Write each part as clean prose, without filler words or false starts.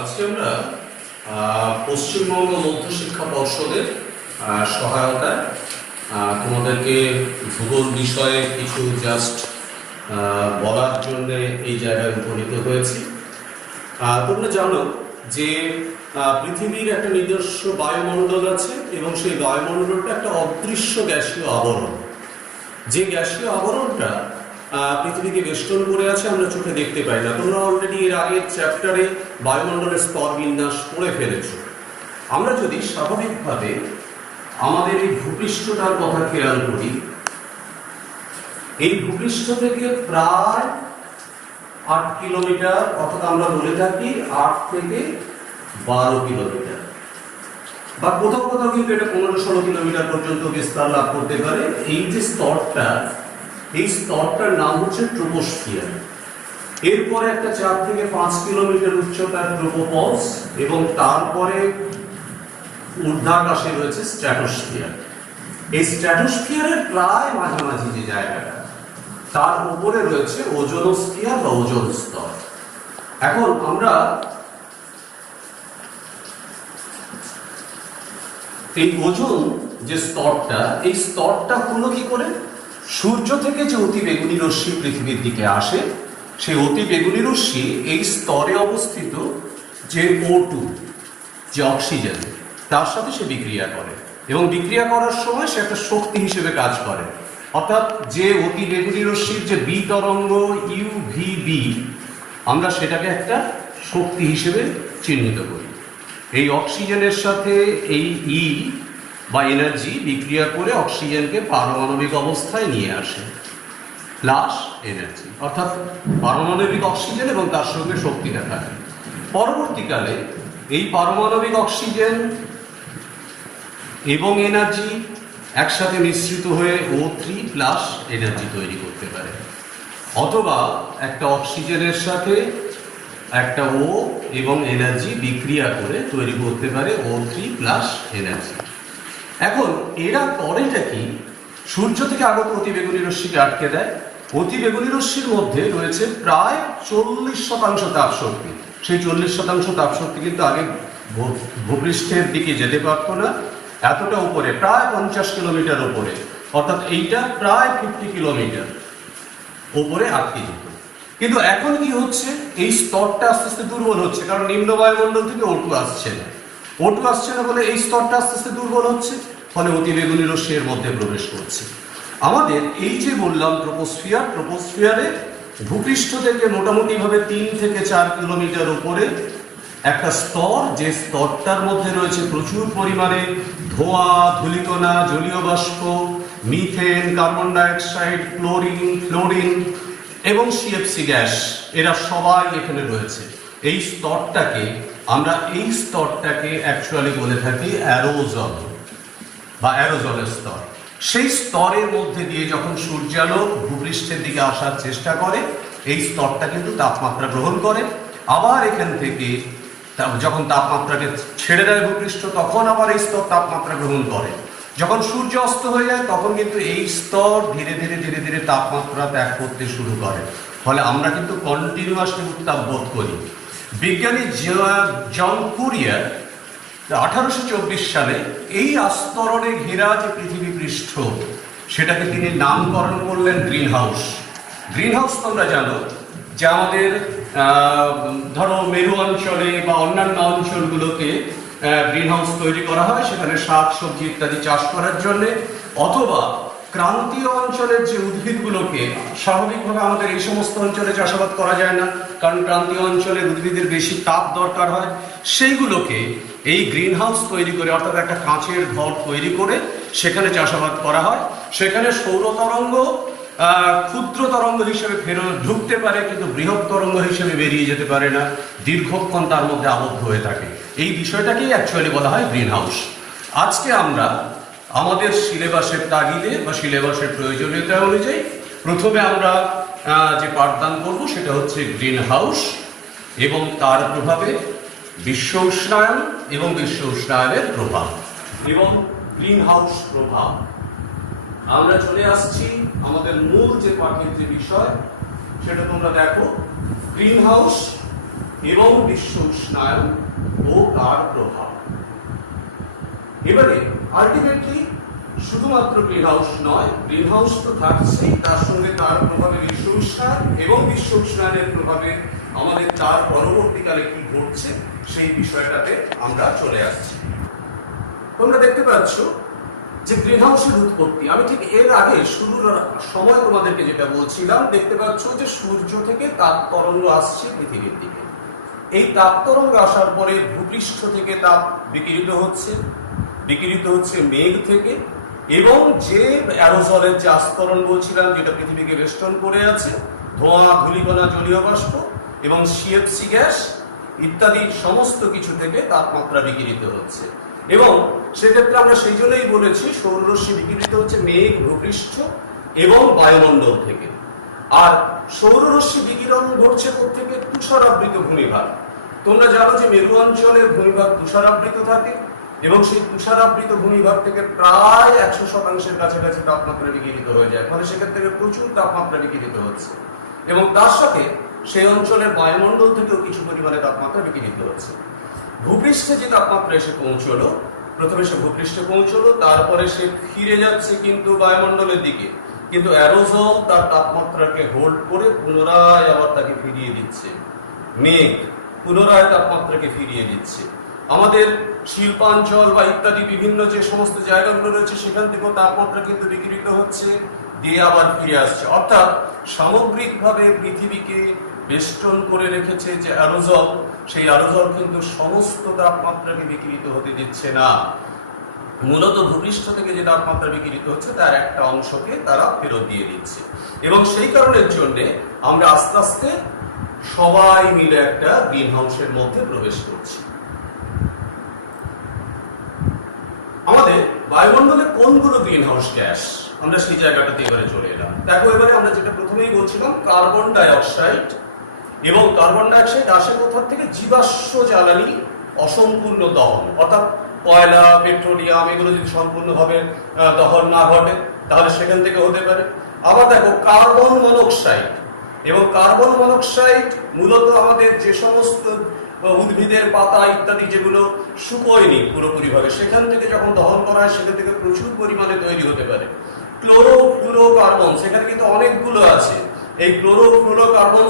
আজকে আমরা পশ্চিমবঙ্গ মধ্যশিক্ষা পর্ষদের সহায়তায় তোমাদেরকে ভূগোল বিষয়ে কিছু জাস্ট বলার জন্য এই জায়গায় উপনীত হয়েছি। তোমরা জানো যে পৃথিবীর একটা নিজস্ব বায়ুমণ্ডল আছে এবং সেই বায়ুমণ্ডলটা একটা অদৃশ্য গ্যাসীয় আবরণ। যে গ্যাসীয় আবরণটা পৃথিবীকে বেষ্টন করে আছে, আমরা চোখে দেখতে পাই না। তোমরা অলরেডি এর আগের চ্যাপ্টারে বায়ুমণ্ডলের স্তর বিন্যাস পড়ে ফেলেছ। আমরা যদি স্বাভাবিকভাবে আমাদের এই ভূপৃষ্ঠটার কথা খেয়াল করি, এই ভূপৃষ্ঠ থেকে প্রায় 8 কিলোমিটার, অর্থাৎ আমরা বলে থাকি 8 থেকে 12 কিলোমিটার, বা কোথাও কোথাও কিন্তু এটা 15-16 কিলোমিটার পর্যন্ত বিস্তার লাভ করতে পারে। এই যে স্তরটা, এই স্তরটার নাম হচ্ছে ট্রোপোস্ফিয়ার। এরপরে একটা 4 থেকে 5 কিলোমিটার উচ্চতার ট্রোপোপজ এবং তারপরে ঊর্ধ্বাকাশে রয়েছে স্ট্র্যাটোস্ফিয়ার। এই স্ট্র্যাটোস্ফিয়ারের প্রায় মাঝামাঝি যে জায়গাটা, তার উপরে রয়েছে ওজোনোস্ফিয়ার বা ওজোন স্তর। এখন আমরা এই ওজোন যে স্তরটা, এই স্তরটা হলো কি করে, সূর্য থেকে যে অতি বেগুনি রশ্মি পৃথিবীর দিকে আসে, সেই অতি বেগুনি রশ্মি এই স্তরে অবস্থিত যে O2, যে অক্সিজেন, তার সাথে সে বিক্রিয়া করে এবং বিক্রিয়া করার সময় সে একটা শক্তি হিসেবে কাজ করে। অর্থাৎ যে অতি বেগুনি রশ্মির যে বি তরঙ্গ UVB, আমরা সেটাকে একটা শক্তি হিসেবে চিহ্নিত করি। এই অক্সিজেনের সাথে এই ই বা এনার্জি বিক্রিয়া করে অক্সিজেনকে পারমাণবিক অবস্থায় নিয়ে আসে, প্লাস এনার্জি, অর্থাৎ পারমাণবিক অক্সিজেন এবং তার সঙ্গে শক্তিটা থাকে। পরবর্তীকালে এই পারমাণবিক অক্সিজেন এবং এনার্জি একসাথে মিশ্রিত হয়ে O3 প্লাস এনার্জি তৈরি করতে পারে, অথবা একটা অক্সিজেনের সাথে একটা O এবং এনার্জি বিক্রিয়া করে তৈরি করতে পারে O3 প্লাস এনার্জি। এখন এরা করেটা কি, সূর্য থেকে আগত অতি বেগুনি রশ্মিকে আটকে দেয়। অতি বেগুনি রশ্মির মধ্যে রয়েছে প্রায় 40% তাপ শক্তি। সেই 40% তাপ শক্তি কিন্তু আগে ভূপৃষ্ঠের দিকে যেতে পারতো না, এতটা উপরে, প্রায় 50 কিলোমিটার উপরে, অর্থাৎ এইটা প্রায় 50 কিলোমিটার উপরে আটকে যেত। কিন্তু এখন কি হচ্ছে, এই স্তরটা আস্তে আস্তে দুর্বল হচ্ছে, কারণ নিম্ন বায়ুমণ্ডল থেকে O2 আসছে না। O2 আসছে না বলে এই স্তরটা আস্তে আস্তে দুর্বল হচ্ছে, ফলে অতি বেগুনি রশ্মি এর মধ্যে প্রবেশ করছে। আমাদের এই যে বললাম ট্রোপোস্ফিয়ার, ট্রোপোস্ফিয়ারে ভূপৃষ্ঠ থেকে মোটামুটি ভাবে 3 থেকে 4 কিলোমিটার উপরে একটা স্তর, যে স্তরটার মধ্যে রয়েছে প্রচুর পরিমাণে ধোঁয়া, ধূলিকণা, জলীয় বাষ্প, মিথেন, কার্বন ডাইঅক্সাইড, ফ্লোরিন এবং CFC গ্যাস, এরা সবাই এখানে রয়েছে। এই স্তরটাকে আমরা অ্যাকচুয়ালি বলে থাকি অ্যারোজল বা অ্যারোজলের স্তর। সেই স্তরের মধ্যে দিয়ে যখন সূর্যালোক ভূপৃষ্ঠের দিকে আসার চেষ্টা করে, এই স্তরটা কিন্তু তাপমাত্রা গ্রহণ করে। আবার এখান থেকে যখন তাপমাত্রাকে ছেড়ে দেয় ভূপৃষ্ঠ, তখন আবার এই স্তর তাপমাত্রা গ্রহণ করে। যখন সূর্য অস্ত হয়ে যায়, তখন কিন্তু এই স্তর ধীরে ধীরে ধীরে ধীরে তাপমাত্রা ত্যাগ করতে শুরু করে, ফলে আমরা কিন্তু কন্টিনিউয়াসলি উত্তাপ বোধ করি। বিজ্ঞানী জন কুরিয়ার 1824 সালে এই আস্তরণে ঘেরা যে পৃথিবী পৃষ্ঠ, সেটাকে তিনি নামকরণ করলেন গ্রিন হাউস। গ্রিন হাউস তোমরা জানো যে আমাদের ধরো মেরু অঞ্চলে বা অন্যান্য অঞ্চলগুলোকে গ্রিন হাউস তৈরি করা হয়, সেখানে শাক সবজি ইত্যাদি চাষ করার জন্য, অথবা ক্রান্তীয় অঞ্চলের যে উদ্ভিদগুলোকে, স্বাভাবিকভাবে আমাদের এই সমস্ত অঞ্চলে চাষাবাদ করা যায় না, কারণ ক্রান্তীয় অঞ্চলের উদ্ভিদের বেশি তাপ দরকার হয়, সেইগুলোকে এই গ্রিন হাউস তৈরি করে, অর্থাৎ একটা কাঁচের ঘর তৈরি করে সেখানে চাষাবাদ করা হয়। সেখানে সৌর তরঙ্গ ক্ষুদ্র তরঙ্গ হিসেবে ঢুকতে পারে, কিন্তু বৃহৎ তরঙ্গ হিসেবে বেরিয়ে যেতে পারে না, দীর্ঘক্ষণ তার মধ্যে আবদ্ধ হয়ে থাকে। এই বিষয়টাকেই অ্যাকচুয়ালি বলা হয় গ্রিন হাউস। আজকে আমরা আমাদের সিলেবাসের তাগিদে বা সিলেবাসের প্রয়োজনীয়তা অনুযায়ী প্রথমে আমরা যে পাঠদান করব সেটা হচ্ছে গ্রিন হাউস এবং তার প্রভাবে বিশ্ব উষ্ণায়ন এবং বিশ্ব উষ্ণায়নের প্রভাব এবং গ্রিন হাউস প্রভাব। আমরা চলে আসছি আমাদের মূল যে পাঠের যে বিষয়, সেটা তোমরা দেখো, গ্রিন হাউস এবং বিশ্ব উষ্ণায়ন ও তার প্রভাব। এবারে আলটিমেটলি শুধুমাত্র গ্রিনহাউস নয়, গ্রিনহাউস তো থাকছেই, তার সঙ্গে তার প্রভাবে বিশ্ব উষ্ণায়ন এবং বিশ্ব উষ্ণায়নের প্রভাবে আমাদের তার পরবর্তীকালে কি ঘটছে সেই বিষয়টাতে আমরা চলে আসছি। তোমরা দেখতে পাচ্ছ যে গ্রিনহাউসের উৎপত্তি, আমি ঠিক এর আগে শুরুর সময় তোমাদেরকে যেটা বলছিলাম, দেখতে পাচ্ছ যে সূর্য থেকে তাপ তরঙ্গ আসছে পৃথিবীর দিকে। এই তাপ তরঙ্গ আসার পরে ভূপৃষ্ঠ থেকে তাপ বিকিরিত হচ্ছে মেঘ থেকে, এবং যে অ্যারোসলের যে আস্তরণ বলছিলাম যেটা পৃথিবীকে বেষ্টন করে আছে, ধোঁয়া, ধূলিকণা, জলীয় বাষ্প এবং সিএফসি গ্যাস ইত্যাদি সমস্ত কিছু থেকে তাপমাত্রা বিকিরিত হচ্ছে। এবং সেক্ষেত্রে আমরা সেই জন্যই বলেছি সৌররশ্মি বিকিরিত হচ্ছে মেঘ, ভূপৃষ্ঠ এবং বায়ুমণ্ডল থেকে। আর সৌররশ্মি বিকিরণ ঘটছে থেকে তুষারাবৃত ভূমিভাগ। তোমরা জানো যে মেরু অঞ্চলে ভূমিভাগ তুষারাবৃত থাকে এবং সেই তুষারাবৃত ভূমিভাগ থেকে প্রায় 100% কাছাকাছি তাপমাত্রা বিকিরিত হয়ে যায়, ফলে সেখান থেকে প্রচুর তাপমাত্রা বিকিরিত হচ্ছে এবং তার সাথে সেই অঞ্চলের বায়ুমণ্ডল থেকেও কিছু পরিমাণে তাপমাত্রা বিকিরিত হচ্ছে। ভূপৃষ্ঠে যে তাপমাত্রা এসে পৌঁছলো, প্রথমে সে ভূপৃষ্ঠে পৌঁছলো, তারপরে সে ফিরে যাচ্ছে কিন্তু বায়ুমণ্ডলের দিকে, কিন্তু অ্যারোসল তার তাপমাত্রাকে হোল্ড করে পুনরায় আবার তাকে ফিরিয়ে দিচ্ছে। মেঘ পুনরায় তাপমাত্রাকে ফিরিয়ে দিচ্ছে। আমাদের শিল্পাঞ্চল বা ইত্যাদি বিভিন্ন যে সমস্ত জায়গাগুলো রয়েছে সেখান থেকেও তাপমাত্রা কিন্তু বিকিরিত হচ্ছে, দিয়ে আবার ফিরে আসছে। অর্থাৎ সামগ্রিকভাবে পৃথিবীকে বেষ্টন করে রেখেছে যে অ্যারোসল, সেই অ্যারোসল কিন্তু সমস্ত তাপমাত্রাকে বিকিরিত হতে দিচ্ছে না। মূলত ভূপৃষ্ঠ থেকে যে তাপমাত্রা বিকিরিত হচ্ছে তার একটা অংশকে তারা ফেরত দিয়ে দিচ্ছে, এবং সেই কারণের জন্য আমরা আস্তে আস্তে সবাই মিলে একটা গ্রিন হাউসের মধ্যে প্রবেশ করছি। আমাদের বায়ুমণ্ডলে কোনগুলো গ্রিন হাউস গ্যাস, আমরা সেই জায়গাটাতে এবারে চলে এলাম। দেখো এবারে আমরা যেটা প্রথমেই বলছিলাম, কার্বন ডাইঅক্সাইড। এবং কার্বন ডাইঅক্সাইড আসে কোথা থেকে? জীবাশ্ম জ্বালানি অসম্পূর্ণ দহন, অর্থাৎ কয়লা, পেট্রোলিয়াম এগুলো যদি সম্পূর্ণভাবে দহন না ঘটে তাহলে সেখান থেকে হতে পারে। আবার দেখো কার্বন মনোক্সাইড, এবং কার্বন মনোক্সাইড মূলত আমাদের যে সমস্ত উদ্ভিদের পাতা ইত্যাদি যেগুলো শুকোয়নি পুরোপুরিভাবে, সেখান থেকে যখন দহন করা হয় সেখান থেকে প্রচুর পরিমাণে তৈরি হতে পারে। ক্লোরোফ্লুরোকার্বন, সেখানে কিন্তু অনেকগুলো আছে। এই ক্লোরোফ্লুরোকার্বন,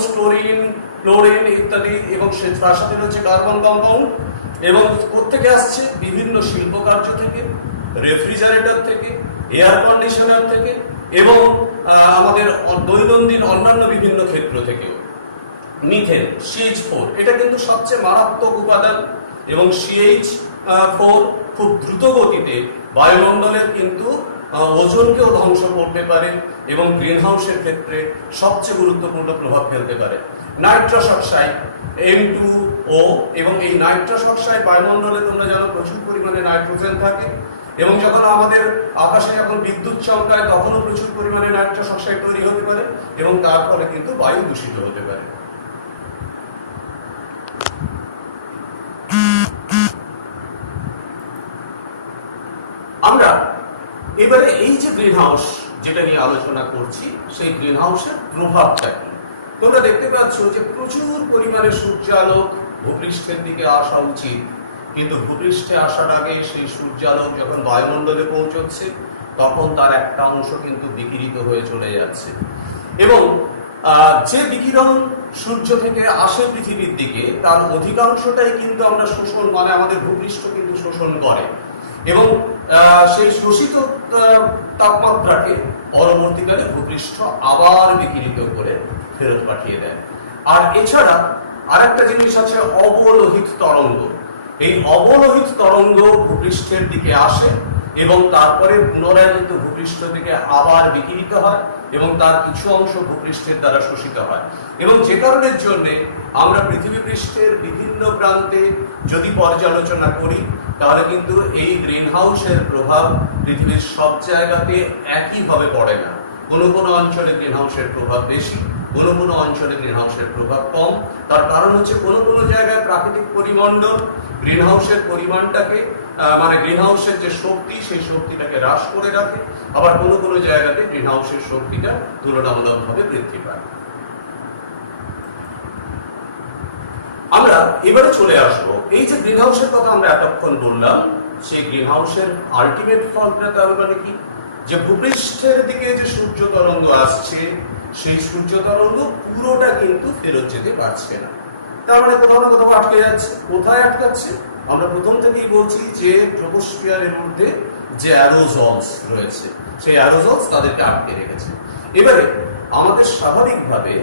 ক্লোরিন ইত্যাদি, এবং তার সাথে রয়েছে কার্বন কম্পাউন্ড। এবং কোত্থেকে আসছে? বিভিন্ন শিল্প কার্য থেকে, রেফ্রিজারেটর থেকে, এয়ার কন্ডিশনার থেকে, এবং আমাদের দৈনন্দিন অন্যান্য বিভিন্ন ক্ষেত্র থেকেও। মিথেন, CH4, এটা কিন্তু সবচেয়ে মারাত্মক উপাদান, এবং CH4 খুব দ্রুত গতিতে বায়ুমণ্ডলের কিন্তু ওজনকেও ধ্বংস করতে পারে এবং গ্রিন হাউসের ক্ষেত্রে সবচেয়ে গুরুত্বপূর্ণ প্রভাব ফেলতে পারে। নাইট্রাস অক্সাইড N2O, এবং এই নাইট্রাস অক্সাইড বায়ুমণ্ডলে তোমরা জানো প্রচুর পরিমাণে নাইট্রোজেন থাকে, এবং যখন আমাদের আকাশে যখন বিদ্যুৎ চমকায় তখনও প্রচুর পরিমাণে নাইট্রাস অক্সাইড তৈরি হতে পারে, এবং তার ফলে কিন্তু বায়ু দূষিত হতে পারে। আমরা এবারে এই যে গ্রিন হাউস যেটা নিয়ে আলোচনা করছি, সেই গ্রিন হাউসের প্রভাবটা কি? তোমরা দেখতে পাচ্ছ যে প্রচুর পরিমাণে সূর্যালোক ভূপৃষ্ঠের দিকে আসা উচিত, কিন্তু ভূপৃষ্ঠে আসার আগে সেই সূর্যালোক যখন বায়ুমণ্ডলে পৌঁছচ্ছে তখন তার একটা অংশ কিন্তু বিকিরিত হয়ে চলে যাচ্ছে, এবং যে বিকিরণ সূর্য থেকে আসে পৃথিবীর দিকে তার অধিকাংশটাই কিন্তু আমরা শোষণ, মানে আমাদের ভূপৃষ্ঠ কিন্তু শোষণ করে, এবং সেই শোষিত তাপমাত্রাকে পরবর্তীকালে ভূপৃষ্ঠ আবার বিকিরিত করে ফেরত পাঠিয়ে দেয়। আর এছাড়া আরেকটা জিনিস আছে অবলোহিত তরঙ্গ। এই অবলোহিত তরঙ্গ ভূপৃষ্ঠের দিকে আসে এবং তারপরে পুনরায় কিন্তু ভূপৃষ্ঠ থেকে আবার বিকিরিত হয় এবং তার কিছু অংশ ভূপৃষ্ঠের দ্বারা শোষিত হয়, এবং যে কারণের জন্য আমরা পৃথিবী পৃষ্ঠের বিভিন্ন প্রান্তে যদি পর্যালোচনা করি তাহলে কিন্তু এই গ্রিন হাউসের প্রভাব পৃথিবীর সব জায়গাতে একইভাবে পড়ে না। কোনো কোনো অঞ্চলে গ্রিন হাউসের প্রভাব বেশি, কোনো কোনো অঞ্চলে গ্রিন হাউসের প্রভাব কম। তার কারণ হচ্ছে কোনো কোনো জায়গায় প্রাকৃতিক পরিমণ্ডল গ্রিন হাউসের পরিমাণটাকে, মানে গ্রিন হাউসের যে শক্তি সেই শক্তিটাকে হ্রাস করে রাখে, আবার কোনো কোনো জায়গাতে গ্রিন হাউসের শক্তিটা তুলনামূলকভাবে বৃদ্ধি পায়। আমরা এবারে চলে আসবো এই যে গ্রিন হাউসের কথা আমরা এতক্ষণ বললাম, সেই গ্রিন হাউসের আলটিমেট ফলটা তার মানে কি, যে ভূপৃষ্ঠের দিকে যে সূর্য তরঙ্গ আসছে সেই সূর্য তরঙ্গ পুরোটা কিন্তু ফেরত যেতে পারছে না, তার মানে কোথাও না কোথাও আটকে যাচ্ছে। কোথায় আটকাচ্ছে? আমরা প্রথম থেকেই বলছি যে ট্রপোস্ফিয়ারের মধ্যে যে অ্যারোজলস রয়েছে সেই অ্যারোজলস তাদেরকে আটকে রেখেছে। এবারে আমাদের স্বাভাবিকভাবে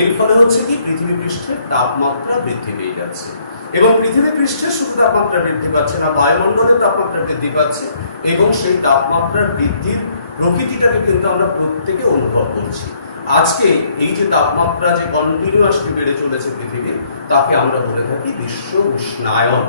এর ফলে হচ্ছে কি, পৃথিবী পৃষ্ঠের তাপমাত্রা বৃদ্ধি পেয়ে যাচ্ছে, এবং পৃথিবী পৃষ্ঠে শুধু তাপমাত্রা বৃদ্ধি পাচ্ছে না, বায়ুমণ্ডলের তাপমাত্রা বৃদ্ধি পাচ্ছে, এবং সেই তাপমাত্রার বৃদ্ধির প্রকৃতিটাকে কিন্তু আমরা প্রত্যেকে অনুভব করছি। আজকে এই যে তাপমাত্রা যে কন্টিনিউয়াসলি বেড়ে চলেছে পৃথিবীর, তাকে আমরা বলে থাকি বিশ্ব উষ্ণায়ন।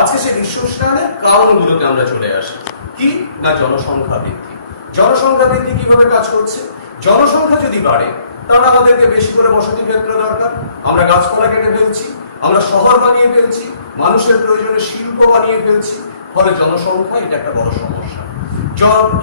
আজকে সেই বিশ্ব উষ্ণায়নের কারণগুলোতে আমরা চলে আসি। কি না, জনসংখ্যা বৃদ্ধি। জনসংখ্যা বৃদ্ধি কিভাবে কাজ করছে? জনসংখ্যা যদি বাড়ে তাহলে আমাদেরকে বেশি করে বসতি ক্ষেত্র দরকার, আমরা গাছপালা কেটে ফেলছি, আমরা শহর বানিয়ে ফেলছি, মানুষের প্রয়োজনে শিল্প বানিয়ে ফেলছি, ফলে জনসংখ্যা এটা একটা বড় সমস্যা।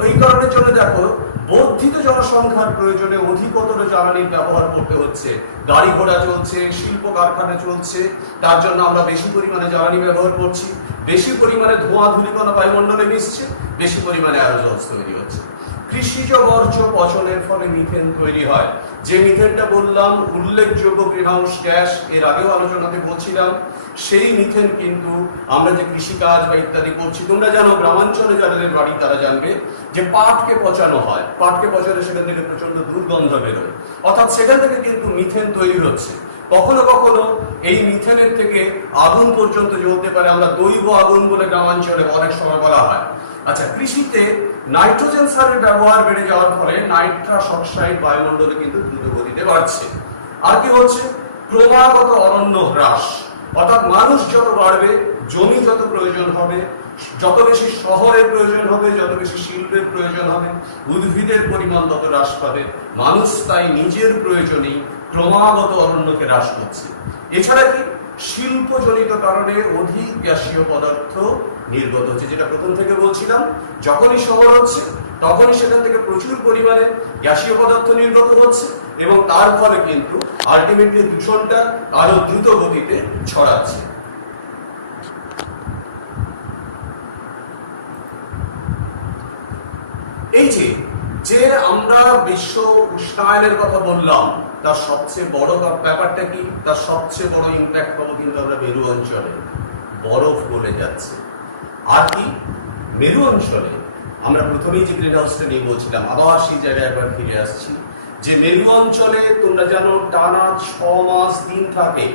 এই কারণের জন্য দেখো, বর্ধিত জনসংখ্যার প্রয়োজনে অধিকতর জ্বালানির ব্যবহার করতে হচ্ছে, গাড়ি ঘোড়া চলছে, শিল্প কারখানা চলছে, তার জন্য আমরা বেশি পরিমাণে জ্বালানি ব্যবহার করছি, বেশি পরিমাণে ধোঁয়া ধূলিকণা বায়ুমণ্ডলে মিশছে, বেশি পরিমাণে অ্যারোজলস তৈরি হচ্ছে। কৃষিজ বর্জ্য পচনের ফলে মিথেন তৈরি হয়, যে মিথেনটা বললাম উল্লেখযোগ্য গ্রিনহাউস গ্যাস, এর আগেও আলোচনাতে বলছিলাম। সেই মিথেন কিন্তু আমরা যে কৃষিকাজ বা ইত্যাদি করছি, তোমরা জানো গ্রামাঞ্চলে যাদের বাড়ি তারা জানবে যে পাটকে পচানো হয়, পাটকে পচালে সেখান থেকে প্রচন্ড দুর্গন্ধ বেরোয়, অর্থাৎ সেখান থেকে কিন্তু মিথেন তৈরি হচ্ছে। কখনো কখনো এই মিথেনের থেকে আগুন পর্যন্ত জ্বলতে পারে, আমরা দৈব আগুন বলে গ্রামাঞ্চলে অনেক সময় বলা হয়। আচ্ছা, কৃষিতে নাইট্রোজেন সারের ব্যবহার বেড়ে যাওয়ার ফলে নাইট্রাস অক্সাইড বায়ুমণ্ডলে কিন্তু দ্রুত গতিতে বাড়ছে। আর কি হচ্ছে? ক্রমাগত অরণ্য হ্রাস, অর্থাৎ মানুষ যত বাড়বে, জমি যত প্রয়োজন হবে, যত বেশি শহরের প্রয়োজন হবে, যত বেশি শিল্পের প্রয়োজন হবে, উদ্ভিদের পরিমাণ তত হ্রাস পাবে। মানুষ তাই নিজের প্রয়োজনেই ক্রমাগত অরণ্যকে হ্রাস করছে। এছাড়া কি, শিল্পজনিত কারণে অধিক গ্যাসীয় পদার্থ নির্গত হচ্ছে, যেটা প্রথম থেকে বলছিলাম, যখনই শহর হচ্ছে তখনই সেখান থেকে প্রচুর পরিমাণে গ্যাসীয় পদার্থ নির্গত হচ্ছে, এবং তার ফলে কিন্তু আলটিমেটলি দূষণটা আরো দ্রুত গতিতে ছড়াচ্ছে। এই যে আমরা বিশ্ব উষ্ণায়নের কথা বললাম, তার সবচেয়ে বড় ব্যাপারটা কি, তার সবচেয়ে বড় ইম্প্যাক্ট পাবো কিন্তু আমরা মেরু অঞ্চলে, বরফ গলে যাচ্ছে। আর কি, মেরু অঞ্চলে আমরা প্রথমেই যে গ্রিন হাউসটা নিয়ে বলছিলাম, আবার সেই জায়গায় একবার ফিরে আসছি, যে মেরু অঞ্চলে তোমরা জানো টানা 6 মাস দিন থাকে,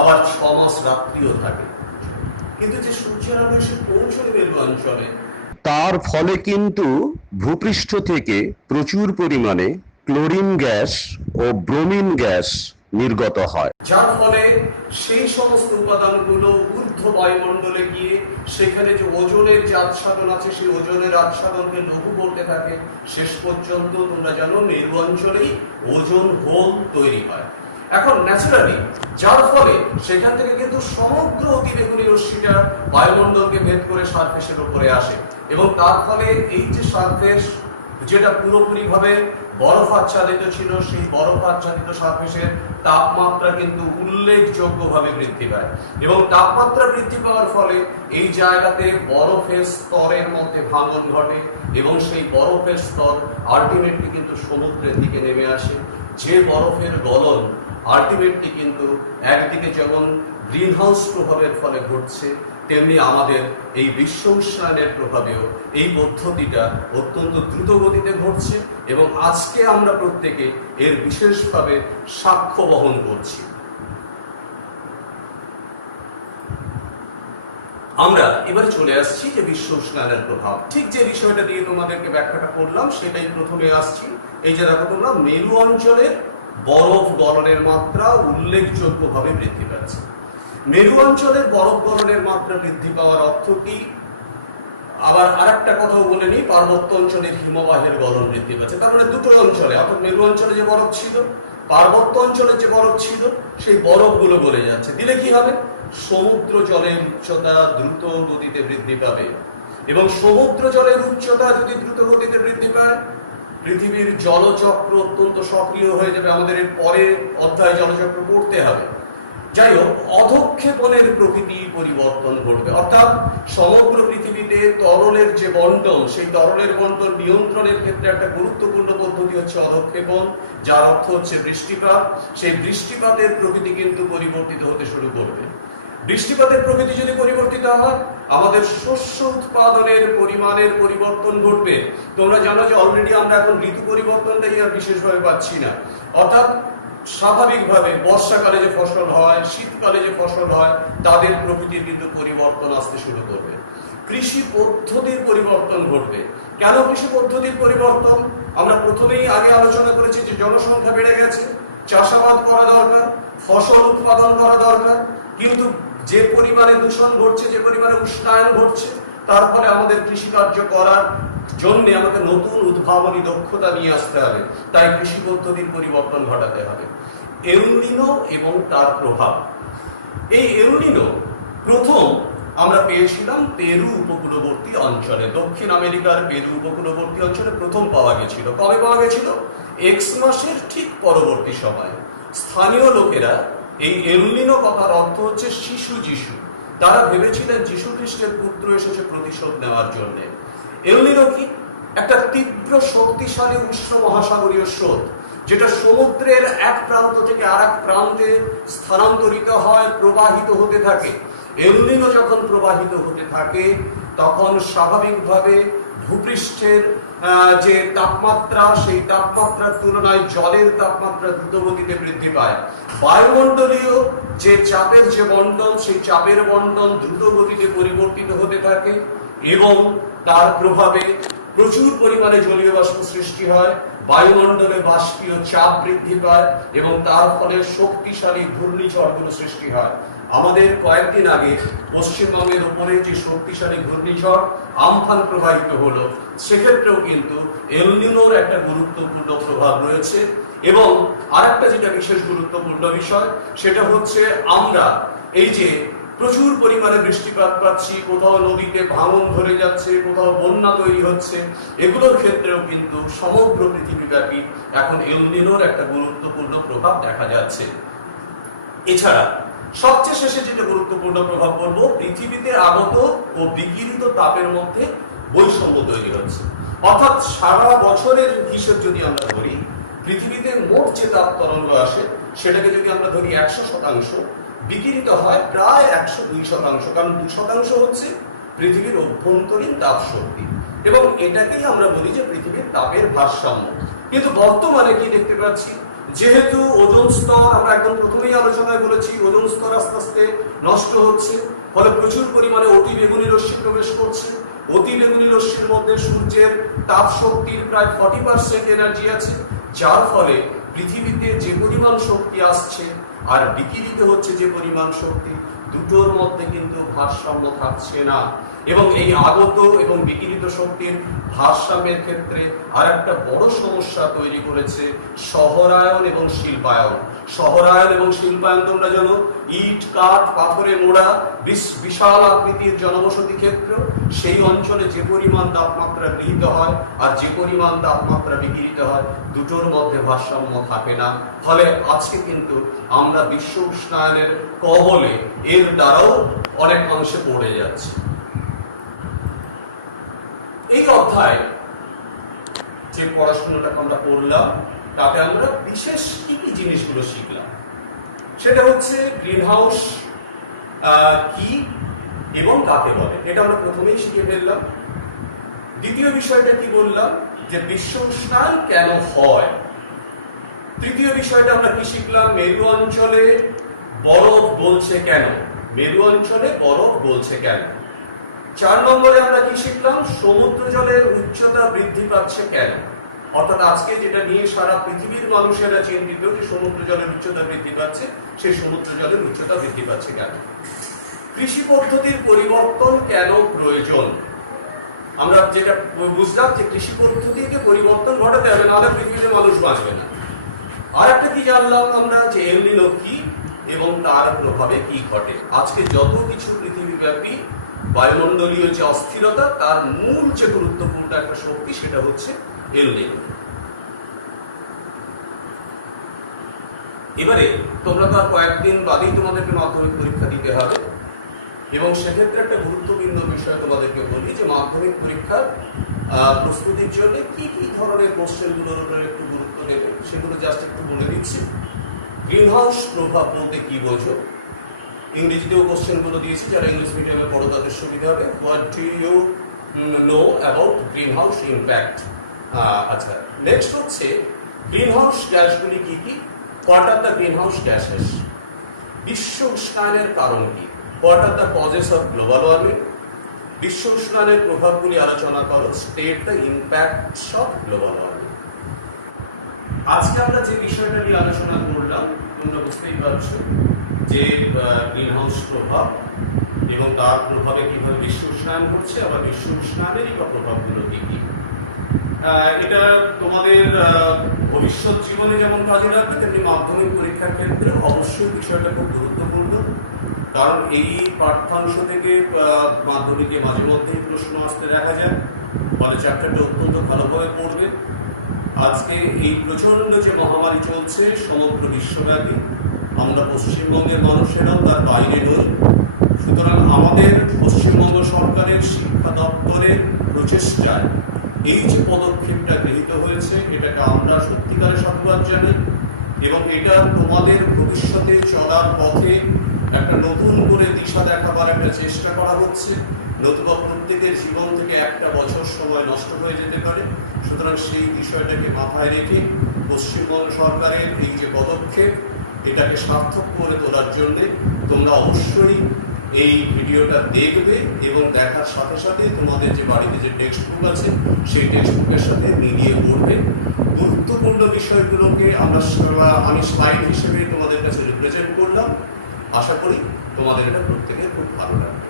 আবার 6 মাস রাত্রিও থাকে, কিন্তু যে সূর্যের আলো এসে পৌঁছলে মেরু অঞ্চলে, তার ফলে কিন্তু ভূপৃষ্ঠ থেকে প্রচুর পরিমাণে ক্লোরিন গ্যাস ও ব্রোমিন গ্যাস নির্গত হয়, যার ফলে সেই সমস্ত উপাদানগুলো ঊর্ধ্ব বায়ুমণ্ডলে গিয়ে সেখানে যে ওজনের যে আচ্ছাদন আছে, সেই ওজনের আচ্ছাদনকে লঘু করতে থাকে। শেষ পর্যন্ত তোমরা জানো মেরু অঞ্চলেই ওজোন হোল তৈরি হয়। এখন ন্যাচারালি, যার ফলে সেখান থেকে কিন্তু সমগ্র অতিবেগুনি রশ্মিটা বায়ুমণ্ডলকে ভেদ করে সারফেসের উপরে আসে, এবং তার ফলে এই যে সারফেস যেটা পুরোপুরি ভাবে বরফ আচ্ছাদিত ছিল, সেই বরফ আচ্ছাদিত সারফেসের তাপমাত্রা কিন্তু উল্লেখযোগ্যভাবে বৃদ্ধি পায়, এবং তাপমাত্রা বৃদ্ধি পাওয়ার ফলে এই জায়গাতে বরফের স্তরের মধ্যে ভাঙন ঘটে, এবং সেই বরফের স্তর আলটিমেটলি কিন্তু সমুদ্রের দিকে নেমে আসে। যে বরফের গলন আলটিমেটলি কিন্তু একদিকে যেমন গ্রিন হাউস প্রভাবের ফলে ঘটছে, তেমনি আমাদের এই বিশ্ব উষ্ণায়নের প্রভাবেও এই পদ্ধতিটা অত্যন্ত দ্রুত গতিতে ঘটছে, এবং আজকে আমরা প্রত্যেকে এর বিশেষভাবে সাক্ষ্য বহন করছি। আমরা এবারে চলে আসছি যে বিশ্ব উষ্ণায়নের প্রভাব, ঠিক যে বিষয়টা দিয়ে তোমাদেরকে ব্যাখ্যাটা করলাম সেটাই প্রথমে আসছি। এই যে দেখো তোমরা, মেরু অঞ্চলের বরফ গলনের মাত্রা উল্লেখযোগ্যভাবে বৃদ্ধি পাচ্ছে। মেরু অঞ্চলের বরফ গলনের মাত্রা বৃদ্ধি পাওয়ার অর্থ কি? আবার আরেকটা কথাও বলে নিই, পার্বত্য অঞ্চলের হিমবাহের গলন বৃদ্ধি পাচ্ছে। তার মানে দুটো অঞ্চলে, অর্থাৎ মেরু অঞ্চলে যে বরফ ছিল, পার্বত্য অঞ্চলে যে বরফ ছিল, সেই বরফগুলো গলে যাচ্ছে। দিলে কি হবে? সমুদ্র জলের উচ্চতা দ্রুত গতিতে বৃদ্ধি পাবে, এবং সমুদ্র জলের উচ্চতা যদি দ্রুত গতিতে বৃদ্ধি পায়, পৃথিবীর জলচক্র অত্যন্ত সক্রিয় হয়ে যাবে। আমাদের এর পরের অধ্যায়ে জলচক্র পড়তে হবে। যাই হোক, অধঃক্ষেপণের প্রকৃতি পরিবর্তন ঘটবে, অর্থাৎ সমগ্র পৃথিবীতে তরলের যে বন্টন, সেই তরলের বন্টন নিয়ন্ত্রণের ক্ষেত্রে একটা গুরুত্বপূর্ণ পদ্ধতি হচ্ছে অধঃক্ষেপণ, যার অর্থ হচ্ছে বৃষ্টিপাত। সেই বৃষ্টিপাতের প্রকৃতি কিন্তু পরিবর্তিত হতে শুরু করবে। বৃষ্টিপাতের প্রকৃতি যদি পরিবর্তিত হয়, আমাদের শস্য উৎপাদনের পরিমাণের পরিবর্তন ঘটবে। তোমরা জানো যে অলরেডি আমরা এখন ঋতু পরিবর্তনটাই আর বিশেষভাবে পাচ্ছি না, অর্থাৎ স্বাভাবিকভাবে বর্ষাকালে যে ফসল হয়, শীতকালে যে ফসল হয়, তাদের প্রকৃতির কিন্তু পরিবর্তন আসতে শুরু করবে। কৃষি পদ্ধতির পরিবর্তন ঘটবে। কেন কৃষি পদ্ধতির পরিবর্তন? আমরা প্রথমেই আগে আলোচনা করেছি যে জনসংখ্যা বেড়ে গেছে, চাষাবাদ করা দরকার, ফসল উৎপাদন করা দরকার, কিন্তু যে পরিমাণে দূষণ ঘটছে, যে পরিমাণে উষ্ণায়ন ঘটছে, তার ফলে আমাদের কৃষিকার্য করার জন্য আমাকে নতুন উদ্ভাবনী দক্ষতা নিয়ে আসতে হবে। তাই কৃষি পদ্ধতির পরিবর্তন ঘটাতে হবে। এল নিনো এবং তার প্রভাব। এই এল নিনো প্রথম আমরা পেয়েছিলাম পেরু উপকূলবর্তী অঞ্চলে, দক্ষিণ আমেরিকার পেরু উপকূলবর্তী অঞ্চলে প্রথম পাওয়া গেছিল। কবে পাওয়া গেছিল? এক্স মাসের ঠিক পরবর্তী সময়। স্থানীয় লোকেরা, এই এল নিনো কথার অর্থ হচ্ছে শিশু যিশু, তারা ভেবেছিলেন যিশু খ্রিস্টের পুত্র এসেছে প্রতিশোধ নেওয়ার জন্য। এল নিনো কি? একটা তীব্র শক্তিশালী উষ্ণ মহাসাগরীয় স্রোত, যেটা সমুদ্রের এক প্রান্ত থেকে আর এক প্রান্তে স্থানান্তরিত হয়, প্রবাহিত হতে থাকে। এল নিনো যখন প্রবাহিত হতে থাকে, তখন স্বাভাবিকভাবে ভূপৃষ্ঠের যে তাপমাত্রা, সেই তাপমাত্রার তুলনায় জলের তাপমাত্রা দ্রুতগতিতে বৃদ্ধি পায়। বায়ুমণ্ডলীয় যে চাপের যে বন্টন, সেই চাপের বন্টন দ্রুতগতিতে পরিবর্তিত হতে থাকে এবং তার প্রভাবে প্রচুর পরিমাণে জলীয় বাষ্প সৃষ্টি হয়, বায়ুমণ্ডলে বাষ্পীয় চাপ বৃদ্ধি পায় এবং তার ফলে শক্তিশালী ঘূর্ণিঝড়গুলো সৃষ্টি হয়। আমাদের কয়েকদিন আগে পশ্চিমবঙ্গের উপরে যে শক্তিশালী ঘূর্ণিঝড় আমফান প্রবাহিত হলো, সেক্ষেত্রেও কিন্তু এল নিনোর একটা গুরুত্বপূর্ণ প্রভাব রয়েছে। এবং আরেকটা যেটা বিশেষ গুরুত্বপূর্ণ বিষয়, সেটা হচ্ছে আমরা এই যে প্রচুর পরিমাণে বৃষ্টিপাত পাচ্ছি, কোথাও নদীতে ভাঙন ধরে যাচ্ছে, কোথাও বন্যা তৈরি হচ্ছে, এগুলোর ক্ষেত্রেও কিন্তু সমগ্র পৃথিবীব্যাপী এখন এল নিনোর একটা গুরুত্বপূর্ণ প্রভাব দেখা যাচ্ছে। এছাড়া সবচেয়ে শেষে যেটা গুরুত্বপূর্ণ প্রভাব বলবো, পৃথিবীতে আগত ও বিকিরিত তাপের মধ্যে বৈষম্য তৈরি হচ্ছে। অর্থাৎ সারা বছরের হিসেব যদি আমরা ধরি, পৃথিবীতে মোট যে তাপ তরঙ্গ আসে, সেটাকে যদি আমরা ধরি 100%, বিকিরিত হয় প্রায় 102%, কারণ 2% হচ্ছে পৃথিবীর অভ্যন্তরীণ তাপ শক্তি, এবং এটাকেই আমরা বলি যে পৃথিবীর তাপের ভারসাম্য। কিন্তু বর্তমানে কি দেখতে পাচ্ছি, যেহেতু ওজোন স্তর, আমরা একদম প্রথমেই আলোচনায় বলেছি, ওজোন স্তর আস্তে আস্তে নষ্ট হচ্ছে, ফলে প্রচুর পরিমাণে অতি বেগুনি রশ্মি প্রবেশ করছে। অতি বেগুনি রশ্মির মধ্যে সূর্যের তাপ শক্তির প্রায় 40% এনার্জি আছে, যার ফলে পৃথিবীতে যে পরিমাণ শক্তি আসছে আর বিকিরিত হচ্ছে যে পরিমাণ শক্তি, দুটোর মধ্যে কিন্তু ভারসাম্য থাকছে না। এবং এই আগত এবং বিকিরিত শক্তির ভারসাম্যের ক্ষেত্রে আর একটা বড় সমস্যা তৈরি করেছে শহরায়ন এবং শিল্পায়ন। শহরায়ন এবং শিল্পায়ন তোমরা জানো, ইট, কাঠ, পাথরে মোড়া বিশাল আকৃতির জনবসতি ক্ষেত্র, সেই অঞ্চলে যে পরিমাণ তাপমাত্রা গৃহীত হয় আর যে পরিমাণ তাপমাত্রা বিকিরিত হয়, দুটোর মধ্যে ভারসাম্য থাকে না। ফলে আজকে কিন্তু আমরা বিশ্ব উষ্ণায়নের কবলে এর দ্বারাও অনেক অংশে পড়ে যাচ্ছে। এই অধ্যায় যে পড়াশোনাটা আমরা পড়লাম, তাতে আমরা বিশেষ কি কি জিনিসগুলো শিখলাম, সেটা হচ্ছে গ্রিন হাউস কি এবং কাকে বলে, এটা আমরা প্রথমেই শিখে ফেললাম। দ্বিতীয় বিষয়টা কি বললাম, যে বিশ্ব উষ্ণায়ন কেন হয়। তৃতীয় বিষয়টা আমরা কি শিখলাম, মেরু অঞ্চলে বরফ গলছে কেন, মেরু অঞ্চলে বরফ গলছে কেন। 4 নম্বরে আমরা কি শিখলাম, সমুদ্র জলের উচ্চতা বৃদ্ধি পাচ্ছে কেন। অর্থাৎ আজকে যেটা নিয়ে সারা পৃথিবীর মানুষেরা চিন্তিত, যে সমুদ্র জলের উচ্চতা বৃদ্ধি পাচ্ছে, সেই সমুদ্র জলের উচ্চতা বৃদ্ধি পাচ্ছে কেন। কৃষি পদ্ধতির পরিবর্তন কেন প্রয়োজন। আমরা যেটা বুঝলাম যে কৃষি পদ্ধতিকে পরিবর্তন ঘটাতে হবে, নাহলে পৃথিবীতে মানুষ বাঁচবে না। আর একটা কি জানলাম আমরা, যে এল নিনো কি এবং তার প্রভাবে কি ঘটে। আজকে যত কিছু পৃথিবীব্যাপী বায়ুমণ্ডলীয় যে অস্থিরতা, তার মূল যে গুরুত্বপূর্ণ একটা শক্তি, সেটা হচ্ছে এল নিনো। এবারে তোমরা তার কয়েকদিন বাদেই তোমাদেরকে মাধ্যমিক পরীক্ষা দিতে হবে, এবং সেক্ষেত্রে একটা গুরুত্বপূর্ণ বিষয় তোমাদেরকে বলি যে মাধ্যমিক পরীক্ষার প্রস্তুতির জন্য কি কি ধরনের কোশ্চেনগুলোর উপরে একটু গুরুত্ব দেবে সেগুলো জাস্ট একটু বলে দিচ্ছি। গ্রিন হাউস প্রভাব বলতে কি বোঝো, ইংরেজিতেও কোশ্চেনগুলো দিয়েছি, যারা ইংলিশ মিডিয়ামে পড়ো তাদের সুবিধা হবে। What do you know about greenhouse impact. আচ্ছা, নেক্সট হচ্ছে গ্রিন হাউস গ্যাসগুলি কি কি, what are the greenhouse gases, বিশ্ব উষ্ণায়নের কারণ কি, what are the causes of global warming, বিশ্ব উষ্ণায়নের প্রভাবগুলি আলোচনা করো, state the impacts of global warming. আজকে আমরা যে বিষয়টা নিয়ে আলোচনা করলাম তোমরা বুঝতেই পারছো যে গ্রিন হাউস প্রভাব এবং তার প্রভাবে কিভাবে বিশ্ব উষ্ণায়ন ঘটছে, আবার বিশ্ব উষ্ণায়নেরই বা প্রভাবগুলো কি কি। এটা তোমাদের ভবিষ্যৎ জীবনে যেমন কাজে লাগবে, তেমনি মাধ্যমিক পরীক্ষার ক্ষেত্রে অবশ্যই বিষয়টা খুব গুরুত্বপূর্ণ, কারণ এই পাঠ্যাংশ থেকে মাধ্যমিকে মাঝে মধ্যেই প্রশ্ন আসতে দেখা যায়, ফলে চ্যাপ্টারটা অত্যন্ত ভালোভাবে পড়বে। আজকে এই প্রচণ্ড যে মহামারী চলছে সমগ্র বিশ্বব্যাপী, আমরা পশ্চিমবঙ্গের মানুষেরাও তার বাইরে নই, সুতরাং আমাদের পশ্চিমবঙ্গ সরকারের শিক্ষা দপ্তরের প্রচেষ্টায় এই যে পদক্ষেপটা গৃহীত হয়েছে এটাকে আমরা সত্যিকারের সাধুবাদ জানাই, এবং এটা তোমাদের ভবিষ্যতে চলার পথে একটা নতুন করে দিশা দেখাবার একটা চেষ্টা করা হচ্ছে, নতুবা প্রত্যেকের জীবন থেকে একটা বছর সময় নষ্ট হয়ে যেতে পারে। সুতরাং সেই বিষয়টাকে মাথায় রেখে পশ্চিমবঙ্গ সরকারের এই যে পদক্ষেপ এটাকে সার্থক করে তোলার জন্যে তোমরা অবশ্যই এই ভিডিওটা দেখবে, এবং দেখার সাথে সাথে তোমাদের যে বাড়িতে যে টেক্সট বুক আছে সেই টেক্সট বুকের সাথে মিলিয়ে পড়বে। গুরুত্বপূর্ণ বিষয়গুলোকে আমি স্লাইড হিসেবে তোমাদের কাছে রিপ্রেজেন্ট করলাম, আশা করি তোমাদের এটা প্রত্যেকের খুব ভালো লাগবে।